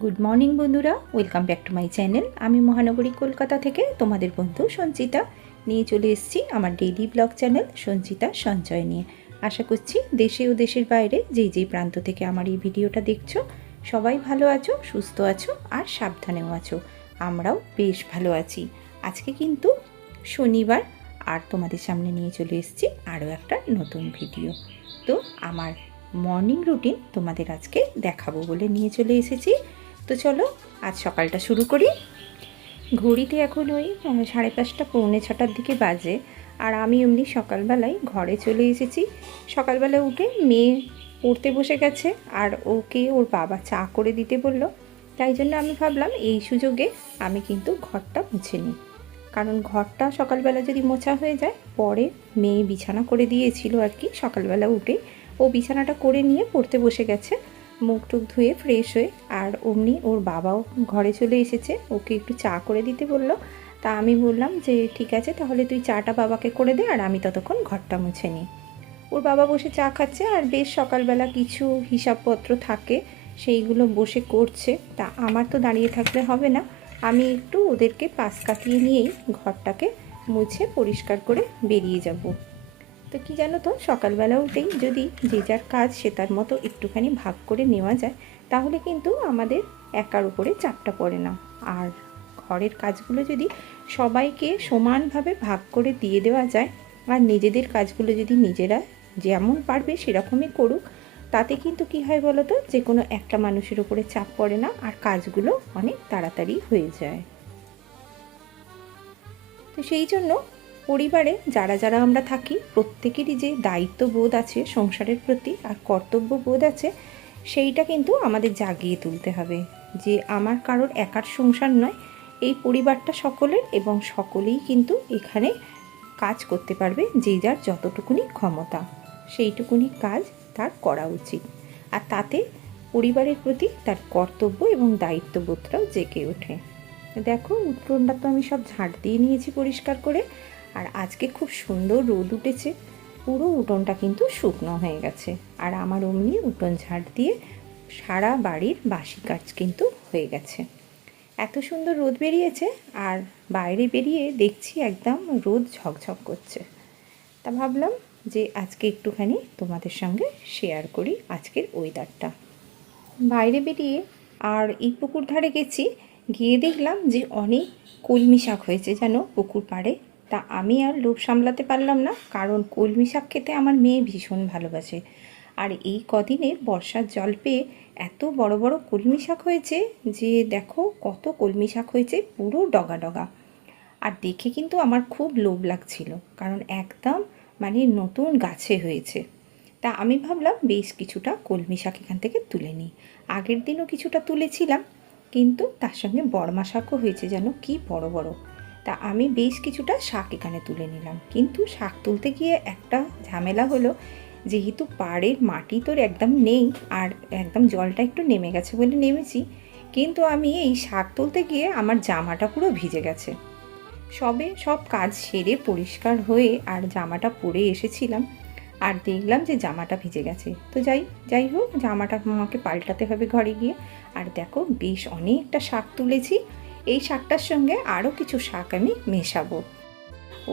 Good morning বন্ধুরা। Welcome back to my channel আমি মহানগরী কলকাতা থেকে তোমাদের বন্ধু সঞ্চিতা। নিয়ে চলে এসেছি আমার ডেইলি ব্লগ চ্যানেল সঞ্চিতা সঞ্চয় নিয়ে। আশা করছি দেশে ও দেশের বাইরে যেই যেই প্রান্ত থেকে আমার এই ভিডিওটা দেখছ, সবাই ভালো আছো, সুস্থ আছো আর সাবধানেও আছো। আমরাও বেশ ভালো আছি। আজকে কিন্তু শনিবার আর তোমাদের সামনে নিয়ে চলে এসেছি আরও একটা নতুন ভিডিও। তো আমার মর্নিং রুটিন তোমাদের আজকে দেখাবো বলে নিয়ে চলে এসেছি। তো চলো, আজ সকালটা শুরু করি। ঘড়িতে এখন ওই সাড়ে পাঁচটা, পৌনে ছটার দিকে বাজে। আর আমি এমনি সকালবেলায় ঘরে চলে এসেছি। সকালবেলা উঠে মেয়ে পড়তে বসে গেছে, আর ওকে ওর বাবা চা করে দিতে বলল। তাই জন্য আমি ভাবলাম এই সুযোগে আমি কিন্তু ঘরটা মুছে নিই। কারণ ঘরটা সকালবেলা যদি মোছা হয়ে যায়, পরে মেয়ে বিছানা করে দিয়েছিল আর কি। সকালবেলা উঠে ও বিছানাটা করে নিয়ে পড়তে বসে গেছে। মুখ টুক ধুয়ে ফ্রেশ হয়ে আর অমনি ওর বাবাও ঘরে চলে এসেছে। ওকে একটু চা করে দিতে বলল। তা আমি বললাম যে, ঠিক আছে, তাহলে তুই চাটা বাবাকে করে দে আর আমি ততক্ষণ ঘরটা মুছে নিই। ওর বাবা বসে চা খাচ্ছে আর বেশ সকালবেলা কিছু হিসাবপত্র থাকে, সেইগুলো বসে করছে। তা আমার তো দাঁড়িয়ে থাকলে হবে না। আমি একটু ওদেরকে পাশ কাটিয়ে নিয়েই ঘরটাকে মুছে পরিষ্কার করে বেরিয়ে যাব। তো কি জানো তো, সকালবেলা উঠেই যদি যে যার কাজ সে তার মতো একটুখানি ভাগ করে নেওয়া যায়, তাহলে কিন্তু আমাদের একার উপরে চাপটা পড়ে না। আর ঘরের কাজগুলো যদি সবাইকে সমানভাবে ভাগ করে দিয়ে দেওয়া যায়, আর নিজেদের কাজগুলো যদি নিজেরা যেমন পারবে সেরকমই করুক, তাতে কিন্তু কি হয় বলো তো, যে কোনো একটা মানুষের উপরে চাপ পড়ে না, আর কাজগুলো অনেক তাড়াতাড়ি হয়ে যায়। তো সেই জন্য পরিবারে যারা যারা আমরা থাকি, প্রত্যেকেরই যে দায়িত্ববোধ আছে, সংসারের প্রতি আর কর্তব্যবোধ আছে, সেইটা কিন্তু আমাদের জাগিয়ে তুলতে হবে। যে আমার কারোর একার সংসার নয়, এই পরিবারটা সকলের এবং সকলেই কিন্তু এখানে কাজ করতে পারবে যে যার যতটুকুনি ক্ষমতা। সেইটুকুনি কাজ তার করা উচিত। আর তাতে পরিবারের প্রতি তার কর্তব্য এবং দায়িত্ববোধটাও জেগে ওঠে। দেখো, উত্তরণটা তো আমি সব ঝাড় দিয়ে নিয়েছি পরিষ্কার করে। আর আজকে খুব সুন্দর রোদ উঠেছে, পুরো উঠোনটা কিন্তু শুকনো হয়ে গেছে। আর আমার অমনি উঠোন ঝাড় দিয়ে সারা বাড়ির বাসি কাজ কিন্তু হয়ে গেছে। এত সুন্দর রোদ বেরিয়েছে আর বাইরে বেরিয়ে দেখছি একদম রোদ ঝকঝক করছে। তা ভাবলাম যে আজকে একটুখানি তোমাদের সঙ্গে শেয়ার করি আজকের ওয়েদারটা বাইরে বেরিয়ে আর এই পুকুর ধারে গেছি, গিয়ে দেখলাম যে অনেক কলমি শাক হয়েছে যেন পুকুর পাড়ে। তা আমি আর লোভ সামলাতে পারলাম না, কারণ কলমি শাক খেতে আমার মেয়ে ভীষণ ভালোবাসে। আর এই কদিনে বর্ষার জল পেয়ে এত বড় বড় কলমি শাক হয়েছে যে দেখো কত কলমি শাক হয়েছে পুরো ডগা ডগা। আর দেখে কিন্তু আমার খুব লোভ লাগছিল, কারণ একদম মানে নতুন গাছে হয়েছে। তা আমি ভাবলাম বেশ কিছুটা কলমি শাক এখান থেকে তুলে নিই। আগের দিনও কিছুটা তুলেছিলাম, কিন্তু তার সঙ্গে বড়মা শাকও হয়েছে যেন কি বড় বড়। তা আমি বেশ কিছুটা শাক এখানে তুলে নিলাম। কিন্তু শাক তুলতে গিয়ে একটা ঝামেলা হলো, যেহেতু পাড়ের মাটি তোর একদম নেই আর একদম জলটা একটু নেমে গেছে বলে নেমেছি, কিন্তু আমি এই শাক তুলতে গিয়ে আমার জামাটা পুরো ভিজে গেছে। সবে সব কাজ সেরে পরিষ্কার হয়ে আর জামাটা পরে এসেছিলাম আর দেখলাম যে জামাটা ভিজে গেছে। তো যাই যাই হোক, জামাটা আমাকে পাল্টাতে হবে ঘরে গিয়ে। আর দেখো বেশ অনেকটা শাক তুলেছি। এই শাকটার সঙ্গে আরও কিছু শাক আমি মেশাবো।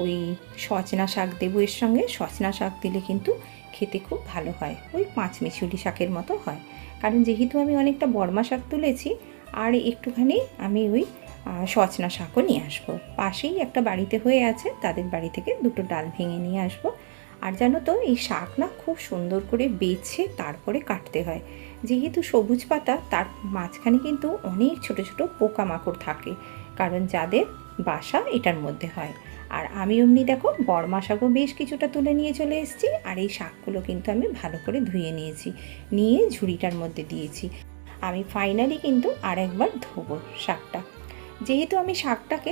ওই সজনা শাক দেবো এর সঙ্গে। সজনা শাক দিলে কিন্তু খেতে খুব ভালো হয়। ওই পাঁচ মিশুলি শাকের মতো হয়। কারণ যেহেতু আমি অনেকটা বর্মা শাক তুলেছি, আর একটুখানি আমি ওই সজনা শাকও নিয়ে আসব। পাশেই একটা বাড়িতে হয়ে আছে, তাদের বাড়ি থেকে দুটো ডাল ভেঙে নিয়ে আসব। আর জানো তো, এই শাক না খুব সুন্দর করে বেছে তারপরে কাটতে হয়। যেহেতু সবুজ পাতা, তার মাঝখানে কিন্তু অনেক ছোট ছোট পোকামাকড় থাকে, কারণ যাদের বাসা এটার মধ্যে হয়। আর আমি অমনি দেখো বর্মা শাকও বেশ কিছুটা তুলে নিয়ে চলে এসেছি, আর এই শাকগুলো কিন্তু আমি ভালো করে ধুয়ে নিয়েছি, নিয়ে ঝুড়িটার মধ্যে দিয়েছি। আমি ফাইনালি কিন্তু আর একবার ধোবো শাকটা। যেহেতু আমি শাকটাকে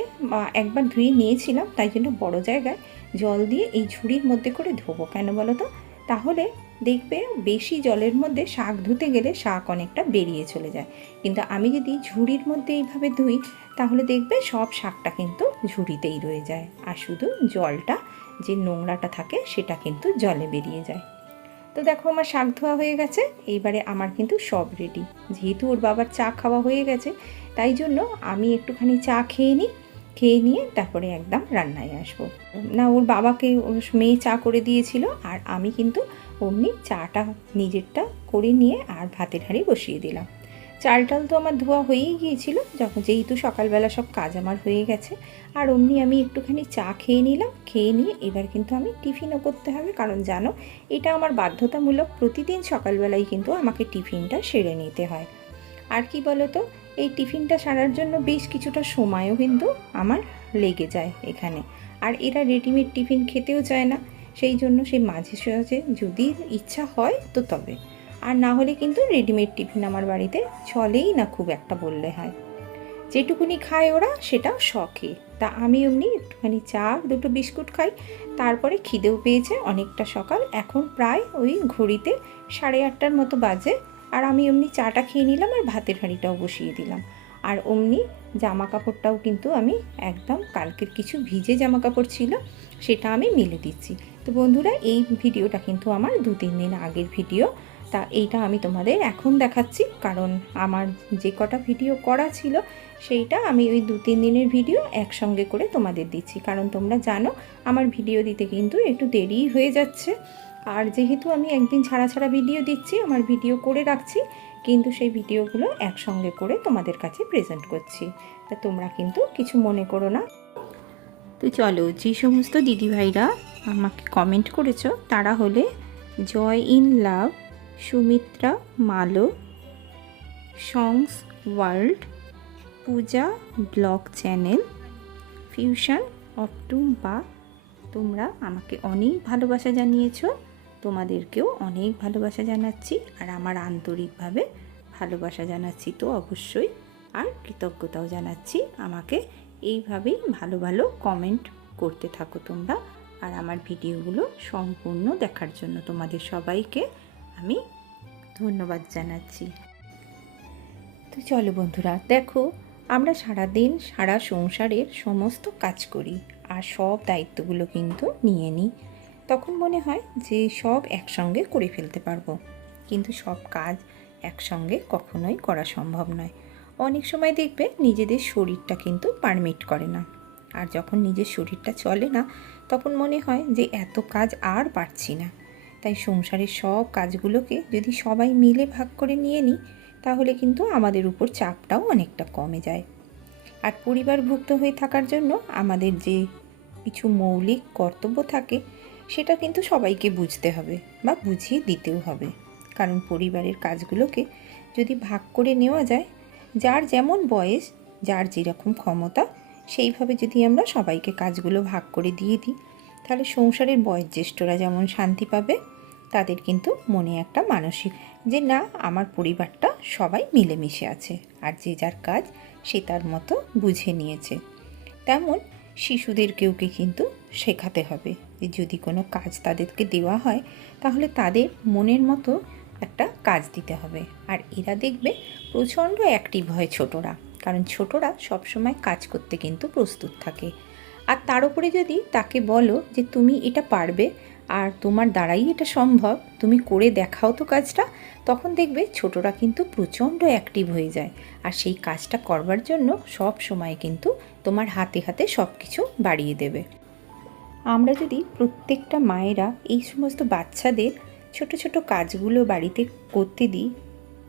একবার ধুয়ে নিয়েছিলাম, তাই জন্য বড় জায়গায় জল দিয়ে এই ঝুড়ির মধ্যে করে ধোবো। কেন বলো তো? তাহলে দেখবে বেশি জলের মধ্যে শাক ধুতে গেলে শাক অনেকটা বেরিয়ে চলে যায়। কিন্তু আমি যদি ঝুড়ির মধ্যে এইভাবে ধুই, তাহলে দেখবে সব শাকটা কিন্তু ঝুড়িতেই রয়ে যায়। আর শুধু জলটা, যে নোংরাটা থাকে, সেটা কিন্তু জলে বেরিয়ে যায়। তো দেখো আমার শাক ধোয়া হয়ে গেছে, এইবারে আমার কিন্তু সব রেডি যেহেতু ওর বাবার চা খাওয়া হয়ে গেছে, তাই জন্য আমি একটুখানি চা খেয়ে নিই, খেয়ে নিয়ে তারপরে একদম রান্নায় আসব। না, ওর বাবাকে, ওর মেয়ে চা করে দিয়েছিল, আর আমি কিন্তু অমনি চাটা নিজেরটা করে নিয়ে আর ভাতের হাঁড়ি বসিয়ে দিলাম। চাল টাল তো আমার ধোয়া হয়েই গিয়েছিল, যখন যেহেতু সকালবেলা সব কাজ আমার হয়ে গেছে, আর অমনি আমি একটুখানি চা খেয়ে নিলাম, খেয়ে নিয়ে এবার কিন্তু আমি টিফিনও করতে হবে, কারণ জানো, এটা আমার বাধ্যতামূলক প্রতিদিন সকালবেলায় কিন্তু আমাকে টিফিনটা সেরে নিতে হয়। আর কি বলো তো এই টিফিনটা সারার জন্য বেশ কিছুটা সময়ও কিন্তু আমার লেগে যায় এখানে। আর এরা রেডিমেড টিফিন খেতেও চায় না সেই জন্য সেই মাঝে সাঝে যদি ইচ্ছা হয় তো তবে। আর না হলে কিন্তু রেডিমেড টিফিন আমার বাড়িতে চলেই না খুব একটা বললে হয়। যেটুকুনি খায় ওরা সেটা শখে। তা আমি এমনি একটুখানি চা, দুটো বিস্কুট খাই। তারপরে খিদেও পেয়েছে অনেকটা সকাল। এখন প্রায় ওই ঘড়িতে সাড়ে আটটার মতো বাজে। আর আমি এমনি চাটা খেয়ে নিলাম আর ভাতের হাঁড়িটাও বসিয়ে দিলাম। আর অমনি জামা কাপড়টাও কিন্তু আমি একদম কালকের কিছু ভিজে জামা কাপড় ছিল সেটা আমি মিলে দিচ্ছি। তো বন্ধুরা, এই ভিডিওটা কিন্তু আমার দু তিন দিন আগের ভিডিও। তা এইটা আমি তোমাদের এখন দেখাচ্ছি, কারণ আমার যে কটা ভিডিও করা ছিল, সেইটা আমি ওই দু তিন দিনের ভিডিও একসঙ্গে করে তোমাদের দিচ্ছি। কারণ তোমরা জানো, আমার ভিডিও দিতে কিন্তু একটু দেরি হয়ে যাচ্ছে। আর যেহেতু আমি একদিন ছাড়া ছাড়া ভিডিও দিচ্ছি, আমার ভিডিও করে রাখছি, কিন্তু সেই ভিডিওগুলো একসঙ্গে করে তোমাদের কাছে প্রেজেন্ট করছি। তা তোমরা কিন্তু কিছু মনে করো না। তো চলো, যে সমস্ত দিদিভাইরা আমাকে কমেন্ট করেছ, তারা হলে জয় in love, Sumitra Malo, songs world, Puja blog channel, fusion of two বা তোমরা আমাকে অনেক ভালোবাসা জানিয়েছো, তোমাদেরকেও অনেক ভালোবাসা জানাচ্ছি, আর আমার আন্তরিকভাবে ভালোবাসা জানাচ্ছি তো অবশ্যই, আর কৃতজ্ঞতাও জানাচ্ছি আমাকে এইভাবেই ভালো ভালো কমেন্ট করতে থাকো তোমরা। আর আমার ভিডিওগুলো সম্পূর্ণ দেখার জন্য তোমাদের সবাইকে আমি ধন্যবাদ জানাচ্ছি। তো চলো বন্ধুরা, দেখো, আমরা সারাদিন, সারা সংসারের সমস্ত কাজ করি আর সব দায়িত্বগুলো কিন্তু নিয়ে নিই। তখন মনে হয় যে সব একসঙ্গে করে ফেলতে পারব। কিন্তু সব কাজ একসঙ্গে কখনোই করা সম্ভব নয়। অনেক সময় দেখবে নিজেদের শরীরটা কিন্তু পারমিট করে না। আর যখন নিজের শরীরটা চলে না, তখন মনে হয় যে এত কাজ আর পারছি না। তাই সংসারের সব কাজগুলোকে যদি সবাই মিলে ভাগ করে নিয়ে নিই, তাহলে কিন্তু আমাদের উপর চাপটাও অনেকটা কমে যায়। আর পরিবারভুক্ত হয়ে থাকার জন্য আমাদের যে কিছু মৌলিক কর্তব্য থাকে, সেটা কিন্তু সবাইকে বুঝতে হবে বা বুঝিয়ে দিতেও হবে। কারণ পরিবারের কাজগুলোকে যদি ভাগ করে নেওয়া যায় যার যেমন বয়স, যার যেরকম ক্ষমতা, সেইভাবে যদি আমরা সবাইকে কাজগুলো ভাগ করে দিয়ে দিই, তাহলে সংসারের বয়োজ্যেষ্ঠরা যেমন শান্তি পাবে, তাদের কিন্তু মনে একটা মানসিক যে না, আমার পরিবারটা সবাই মিলেমিশে আছে আর যে যার কাজ সে তার মতো বুঝে নিয়েছে। তেমন শিশুদেরকেও কিন্তু শেখাতে হবে যে যদি কোনো কাজ তাদেরকে দেওয়া হয়, তাহলে তাদের মনের মতো একটা কাজ দিতে হবে। আর এরা দেখবে প্রচণ্ড অ্যাক্টিভ হয় ছোটরা। কারণ ছোটরা সবসময় কাজ করতে কিন্তু প্রস্তুত থাকে। আর তার উপরে যদি তাকে বলো যে, তুমি এটা পারবে আর তোমার দ্বারাই এটা সম্ভব, তুমি করে দেখাও তো কাজটা, তখন দেখবে ছোটরা কিন্তু প্রচণ্ড অ্যাক্টিভ হয়ে যায়। আর সেই কাজটা করবার জন্য সব সময় কিন্তু তোমার হাতে হাতে সব কিছু বাড়িয়ে দেবে। আমরা যদি প্রত্যেকটা মায়েরা এই সমস্ত বাচ্চাদের ছোট ছোট কাজগুলো বাড়িতে করতে দিই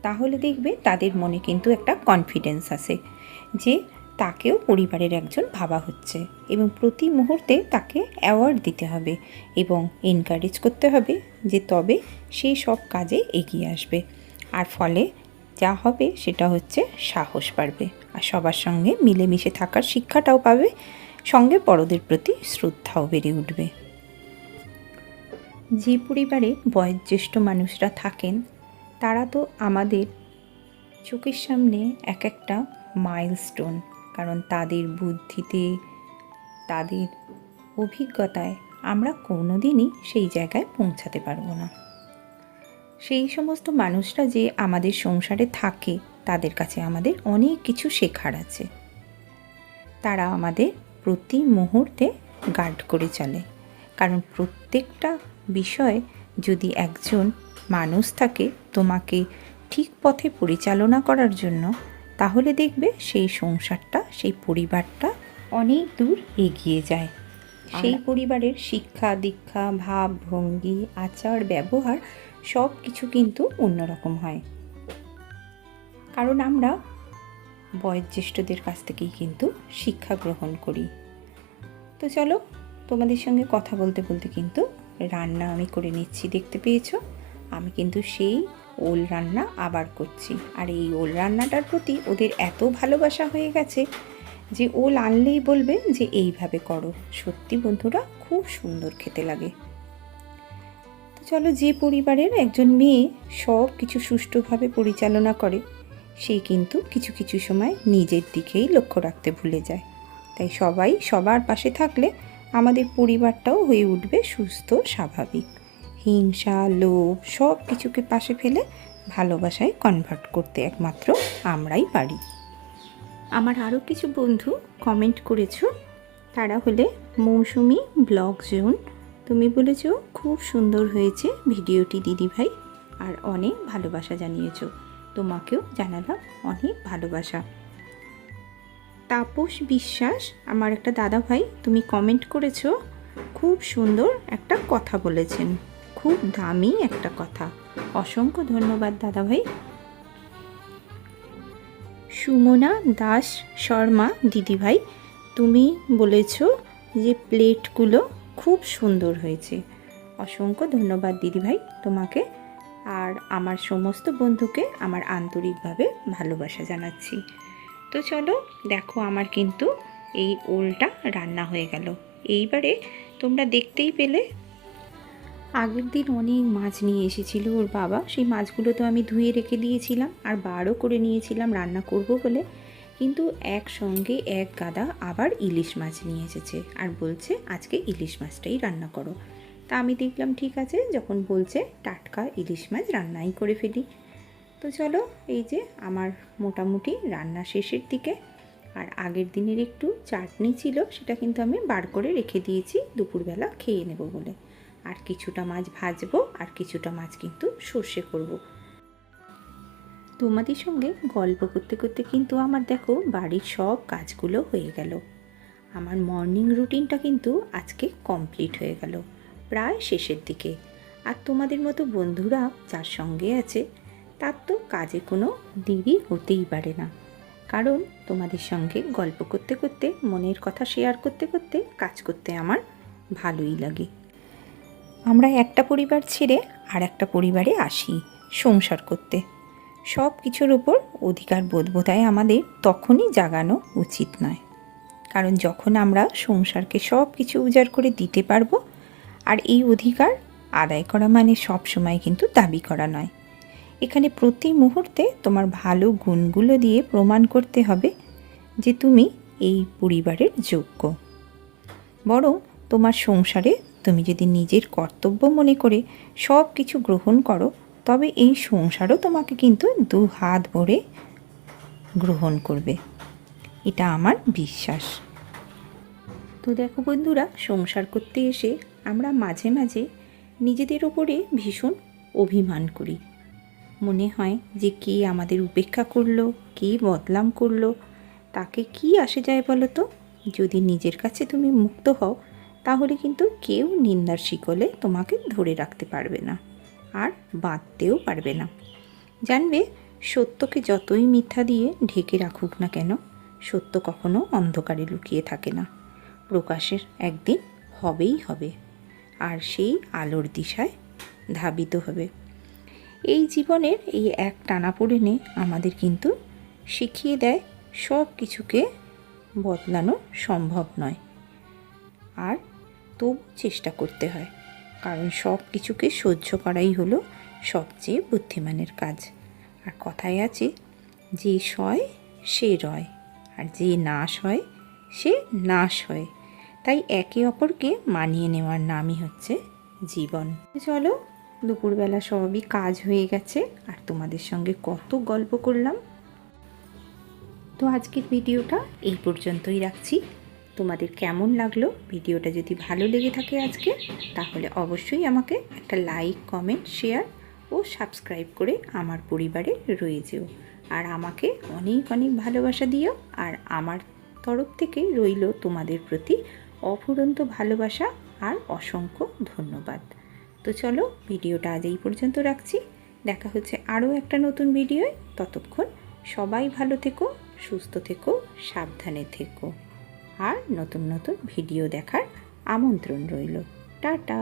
তাহলে দেখবে তাদের মনে কিন্তু একটা কনফিডেন্স আসে যে তাকেও পরিবারের একজন ভাবা হচ্ছে এবং প্রতি মুহূর্তে তাকে অ্যাওয়ার্ড দিতে হবে এবং এনকারেজ করতে হবে যে তবে সে সব কাজে এগিয়ে আসবে। আর ফলে যা হবে সেটা হচ্ছে সাহস বাড়বে আর সবার সঙ্গে মিলেমিশে থাকার শিক্ষাটাও পাবে, সঙ্গে বড়দের প্রতি শ্রদ্ধাও বেড়ে উঠবে। যে পরিবারে বয়োজ্যেষ্ঠ মানুষরা থাকেন তারা তো আমাদের চোখের সামনে এক একটা মাইলস্টোন কারণ তাদের বুদ্ধিতে, তাদের অভিজ্ঞতায় আমরা কোনো দিনই সেই জায়গায় পৌঁছাতে পারব না। সেই সমস্ত মানুষরা যে আমাদের সংসারে থাকে, তাদের কাছে আমাদের অনেক কিছু শেখার আছে। তারা আমাদের প্রতি মুহূর্তে গার্ড করে চলে। কারণ প্রত্যেকটা বিষয়ে যদি একজন মানুষ থাকে তোমাকে ঠিক পথে পরিচালনা করার জন্য তাহলে দেখবে সেই সংসারটা সেই পরিবারটা অনেক দূর এগিয়ে যায়। সেই পরিবারের শিক্ষা দীক্ষা ভাব ভঙ্গি আচার ব্যবহার সব কিছু কিন্তু অন্যরকম হয়। কারণ আমরা বয়োজ্যেষ্ঠদের কাছ থেকেই কিন্তু শিক্ষা গ্রহণ করি। তো চলো তোমাদের সঙ্গে কথা বলতে বলতে কিন্তু রান্না আমি করে নিচ্ছি দেখতে পেয়েছ? আমি কিন্তু সেই ওল রান্না আবার করছি। আর এই ওল রান্নাটার প্রতি ওদের এত ভালোবাসা হয়ে গেছে যে ওল আনলেই বলবে যে এইভাবে করো। সত্যি বন্ধুরা, খুব সুন্দর খেতে লাগে। তো চলো যে পরিবারের একজন মেয়ে সব কিছু সুষ্ঠুভাবে পরিচালনা করে সেই কিন্তু কিছু কিছু সময় নিজের দিকেই লক্ষ্য রাখতে ভুলে যায়। তাই সবাই সবার পাশে থাকলে আমাদের পরিবারটাও হয়ে উঠবে সুস্থ, স্বাভাবিক। হিংসা, লোভ সব কিছুকে পাশে ফেলে ভালোবাসায় কনভার্ট করতে একমাত্র আমরাই পারি। আমার আরও কিছু বন্ধু কমেন্ট করেছ, তারা হলে মৌসুমি ব্লগ জোন। তুমি বলেছ, খুব সুন্দর হয়েছে ভিডিওটি দিদিভাই আর অনেক ভালোবাসা জানিয়েছো। তোমাকেও জানালাম অনেক ভালোবাসা। তাপস বিশ্বাস, আমার একটা দাদা ভাই, তুমি কমেন্ট করেছ, খুব সুন্দর একটা কথা বলেছেন। খুব দামি একটা কথা। অসংখ্য ধন্যবাদ দাদা ভাই সুমনা দাস শর্মা, দিদিভাই, তুমি বলেছ যে প্লেটগুলো খুব সুন্দর হয়েছে। অসংখ্য ধন্যবাদ, দিদিভাই, তোমাকে। আর আমার সমস্ত বন্ধুকে আমার আন্তরিকভাবে ভালোবাসা জানাচ্ছি। তো চলো, দেখো আমার কিন্তু এই ওলটা রান্না হয়ে গেল। এইবারে তোমরা দেখতেই পেলে আগের দিন অনেক মাছ নিয়ে এসেছিল ওর বাবা। সেই মাছগুলো তো আমি ধুয়ে রেখে দিয়েছিলাম আর বারও করে নিয়েছিলাম রান্না করব বলে। কিন্তু একসঙ্গে এক গাদা আবার ইলিশ মাছ নিয়ে এসেছে আর বলছে, আজকে ইলিশ মাছটাই রান্না করো। তা আমি দেখলাম, ঠিক আছে। যখন বলছে, টাটকা ইলিশ মাছ রান্নাই করে ফেলি। তো চলো, এই যে আমার মোটামুটি রান্না শেষের দিকে। আর আগের দিনের একটু চাটনি ছিল, সেটা কিন্তু আমি বার করে রেখে দিয়েছি, দুপুরবেলা খেয়ে নেব বলে। আর কিছুটা মাছ ভাজবো, আর কিছুটা মাছ কিন্তু সর্ষে করব। তোমাদের সঙ্গে গল্প করতে করতে কিন্তু আমার দেখো বাড়ির সব কাজগুলো হয়ে গেল। আমার মর্নিং রুটিনটা কিন্তু আজকে কমপ্লিট হয়ে গেল, প্রায় শেষের দিকে। আর তোমাদের মতো বন্ধুরা যার সঙ্গে আছে, তার তো কাজে কোনো দেরি হতেই পারে না। কারণ তোমাদের সঙ্গে গল্প করতে করতে, মনের কথা শেয়ার করতে করতে কাজ করতে আমার ভালোই লাগে। আমরা একটা পরিবার ছেড়ে আর একটা পরিবারে আসি সংসার করতে। সব কিছুর ওপর অধিকার বোধ বোধহয় আমাদের তখনই জাগানো উচিত নয়। কারণ যখন আমরা সংসারকে সব কিছু উজাড় করে দিতে পারব, আর এই অধিকার আদায় করা মানে সব সময় কিন্তু দাবি করা নয়। এখানে প্রতি মুহূর্তে তোমার ভালো গুণগুলো দিয়ে প্রমাণ করতে হবে যে তুমি এই পরিবারের যোগ্য। বরং তোমার সংসারে তুমি যদি নিজের কর্তব্য মনে করে সব কিছু গ্রহণ করো, তবে এই সংসারও তোমাকে কিন্তু দু হাত ভরে গ্রহণ করবে। এটা আমার বিশ্বাস। তো দেখো বন্ধুরা, সংসার করতে এসে আমরা মাঝে মাঝে নিজেদের ওপরে ভীষণ অভিমান করি। মনে হয় যে কে আমাদের উপেক্ষা করল, কে বদলাম করল, তাকে কি আসে যায় বলো তো? যদি নিজের কাছে তুমি মুক্ত হও তাহলে কিন্তু কেউ নিন্দার শিকলে তোমাকে ধরে রাখতে পারবে না, আর বাঁধতেও পারবে না। জানবে, সত্যকে যতই মিথ্যা দিয়ে ঢেকে রাখুক না কেন, সত্য কখনো অন্ধকারে লুকিয়ে থাকে না। প্রকাশের একদিন হবেই হবে, আর সেই আলোর দিশায় ধাবিত হবে। এই জীবনের এই এক টানা পড়েনে আমাদের কিন্তু শিখিয়ে দেয় সব কিছুকে বদলানো সম্ভব নয়। আর তবু চেষ্টা করতে হয়। কারণ সব কিছুকে সহ্য করাই হলো সবচেয়ে বুদ্ধিমানের কাজ। আর কথায় আছে, যে সয়, সে রয়। আর যে নাশ হয় সে নাশ হয়। তাই একে অপরকে মানিয়ে নেওয়ার নামই হচ্ছে জীবন। চলো, দুপুরবেলা সবই কাজ হয়ে গেছে, আর তোমাদের সঙ্গে কত গল্প করলাম। তো আজকের ভিডিওটা এই পর্যন্তই রাখছি। তোমাদের কেমন লাগল? ভিডিওটা যদি ভালো লেগে থাকে আজকে, তাহলে অবশ্যই আমাকে একটা লাইক কমেন্ট শেয়ার ও সাবস্ক্রাইব করে আমার পরিবারে রয়ে যেও। আর আমাকে অনেক অনেক ভালোবাসা দিও আর আমার তরফ থেকে রইল তোমাদের প্রতি অফুরন্ত ভালোবাসা আর অসংখ্য ধন্যবাদ। তো চলো, ভিডিওটা আজ এই পর্যন্ত রাখছি। দেখা হচ্ছে আরও একটা নতুন ভিডিওয়। ততক্ষণ সবাই ভালো থেকো, সুস্থ থেকো, সাবধানে থেকো। আর নতুন নতুন ভিডিও দেখার আমন্ত্রণ রইল। টাটা!